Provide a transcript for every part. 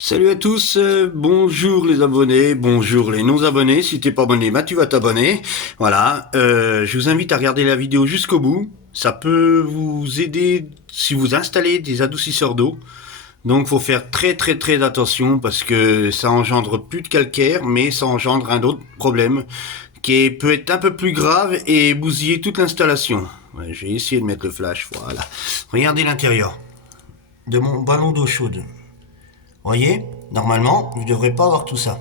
Salut à tous, bonjour les abonnés, bonjour les non-abonnés. Si t'es pas abonné, bah tu vas t'abonner. Voilà, je vous invite à regarder la vidéo jusqu'au bout. Ça peut vous aider si vous installez des adoucisseurs d'eau. Donc faut faire très attention parce que ça engendre plus de calcaire, mais ça engendre un autre problème peut être un peu plus grave et bousiller toute l'installation. Ouais, j'ai essayé de mettre le flash, voilà. Regardez l'intérieur de mon ballon d'eau chaude. Voyez, normalement, je devrais pas avoir tout ça.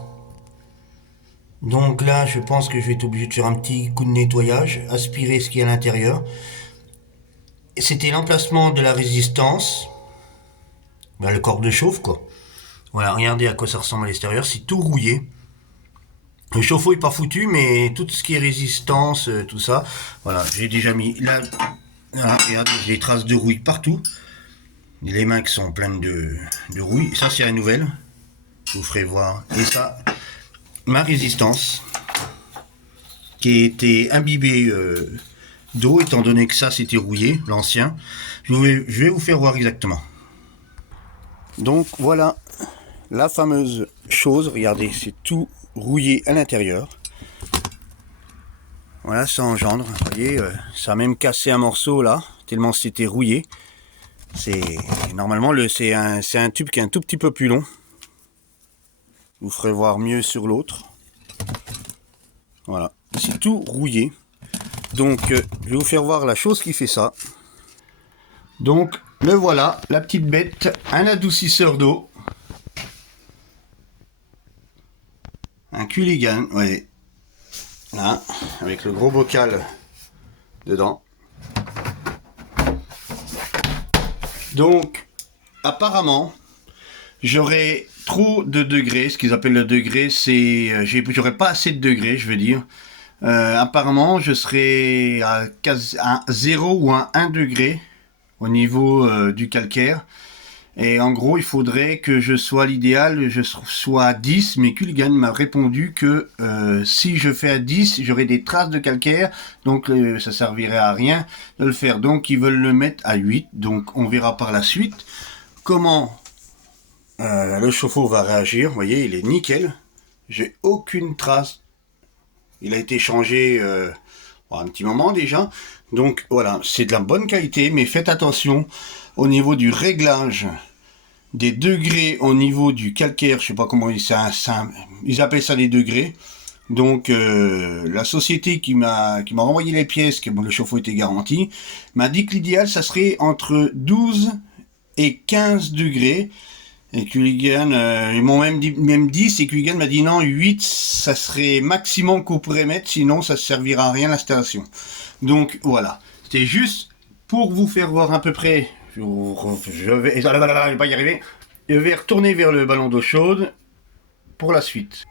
Donc là, je pense que je vais être obligé de faire un petit coup de nettoyage, aspirer ce qu'il y a à l'intérieur. C'était l'emplacement de la résistance, le corps de chauffe quoi. Voilà, regardez à quoi ça ressemble à l'extérieur, c'est tout rouillé. Le chauffe-eau est pas foutu, mais tout ce qui est résistance, tout ça, voilà, j'ai déjà mis là. Voilà, regardez, j'ai des traces de rouille partout. Les mains qui sont pleines de rouille. Ça, c'est la nouvelle. Je vous ferai voir. Et ça, ma résistance qui a été imbibée d'eau, étant donné que ça c'était rouillé, l'ancien. Je vais vous faire voir exactement. Donc voilà la fameuse chose, regardez, c'est tout rouillé à l'intérieur. Voilà, ça engendre, vous voyez, ça a même cassé un morceau là, tellement c'était rouillé. Normalement c'est un tube qui est un tout petit peu plus long. Je vous ferai voir mieux sur l'autre. Voilà, c'est tout rouillé. Donc je vais vous faire voir la chose qui fait ça. Donc le voilà, la petite bête, un adoucisseur d'eau. Un Culligan, vous voyez. Là, avec le gros bocal dedans. Donc apparemment, j'aurais trop de degrés. Ce qu'ils appellent le degré, c'est j'aurais pas assez de degrés, je veux dire. Apparemment, je serais à 0 ou à 1 degré au niveau du calcaire. Et en gros, il faudrait que je sois l'idéal, je sois à 10, mais Culligan m'a répondu que si je fais à 10, j'aurai des traces de calcaire, donc ça servirait à rien de le faire. Donc ils veulent le mettre à 8, donc on verra par la suite comment le chauffe-eau va réagir. Vous voyez, il est nickel, j'ai aucune trace. Il a été changé un petit moment déjà. Donc voilà, c'est de la bonne qualité, mais faites attention au niveau du réglage des degrés au niveau du calcaire. Je sais pas comment ils appellent ça des degrés. Donc la société qui m'a renvoyé les pièces, que le chauffe-eau était garanti, m'a dit que l'idéal ça serait entre 12 et 15 degrés. Et Culligan, ils m'ont même dit 10, et Culligan m'a dit non, 8, ça serait maximum qu'on pourrait mettre, sinon ça ne servira à rien l'installation. Donc voilà, c'était juste pour vous faire voir à peu près, je vais pas y arriver, je vais retourner vers le ballon d'eau chaude pour la suite.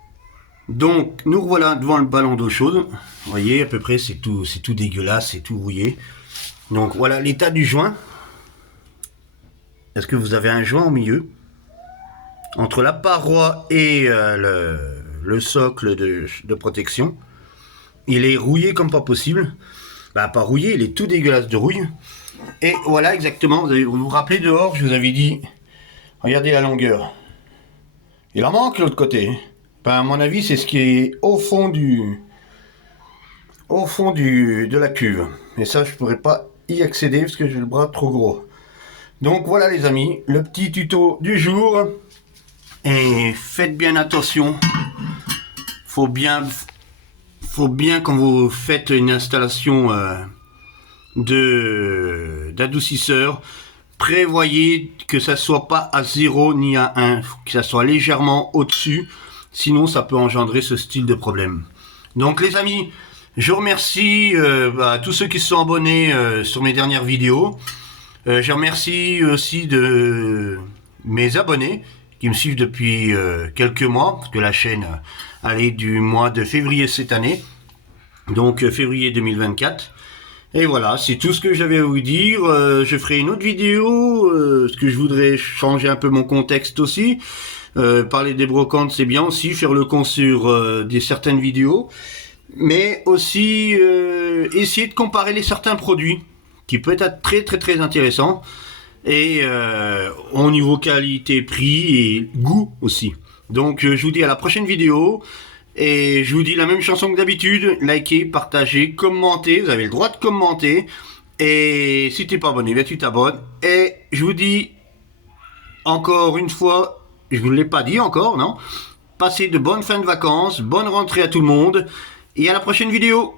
Donc nous revoilà devant le ballon d'eau chaude, vous voyez à peu près c'est tout dégueulasse, c'est tout rouillé. Donc voilà l'état du joint. Est-ce que vous avez un joint au milieu ? Entre la paroi et le socle de protection. Il est rouillé comme pas possible. Bah pas rouillé, il est tout dégueulasse de rouille. Et voilà exactement, vous vous rappelez dehors, je vous avais dit, regardez la longueur. Il en manque l'autre côté. Ben, à mon avis, c'est ce qui est au fond de la cuve. Et ça, je pourrais pas y accéder parce que j'ai le bras trop gros. Donc voilà les amis, le petit tuto du jour. Et faites bien attention. Faut bien quand vous faites une installation d'adoucisseur, prévoyez que ça soit pas à 0 ni à 1, que ça soit légèrement au-dessus, sinon ça peut engendrer ce style de problème. Donc les amis, je remercie tous ceux qui se sont abonnés sur mes dernières vidéos. Je remercie aussi de mes abonnés qui me suivent depuis quelques mois, parce que la chaîne allait du mois de février cette année, donc février 2024. Et voilà, c'est tout ce que j'avais à vous dire. Je ferai une autre vidéo, parce que je voudrais changer un peu mon contexte aussi. Parler des brocantes, c'est bien aussi, faire le con sur certaines vidéos, mais aussi essayer de comparer certains produits, qui peut être très intéressant. et au niveau qualité, prix et goût aussi. Donc je vous dis à la prochaine vidéo. Et je vous dis la même chanson que d'habitude, likez, partagez, commentez, vous avez le droit de commenter. Et si t'es pas abonné, ben tu t'abonnes. Et je vous dis encore une fois, je vous l'ai pas dit encore, non? Passez de bonnes fins de vacances, bonne rentrée à tout le monde, et à la prochaine vidéo.